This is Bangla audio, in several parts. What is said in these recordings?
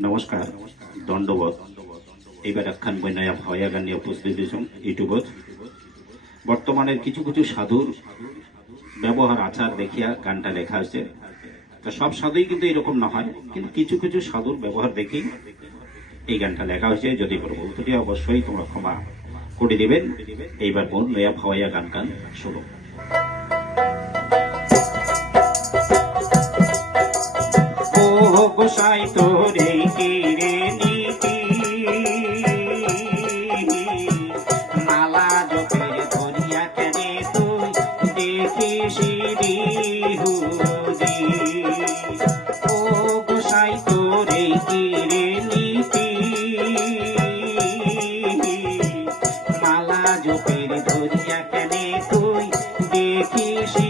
নমস্কাৰ দণ্ডবত এইবার একখান বন্যায় ভয়া গান নিয়ে উপস্থিত হয়েছেন ইউটিউবত বর্তমানের কিছু কিছু সাধুর ব্যবহার, আচার দেখিয়া গানটা লেখা হয়েছে। তা সব সাধুই কিন্তু এরকম না হয় কিন্তু কিছু কিছু সাধুর ব্যবহার দেখেই এই গানটা লেখা হয়েছে। যদি কোনো ভুল অবশ্যই তোমরা ক্ষমা করে দিবেন। এইবার বোন নয়া ভাওয়াইয়া গান গান শুরু গোসাই তোরে she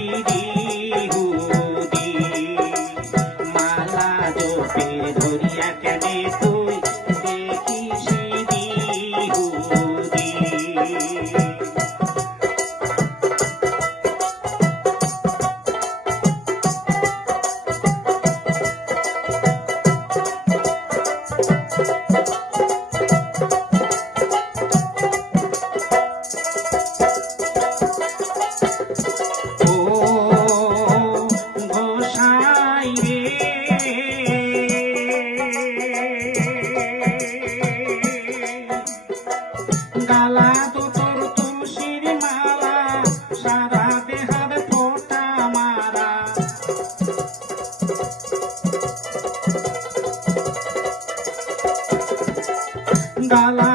डाला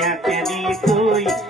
minha feliz fui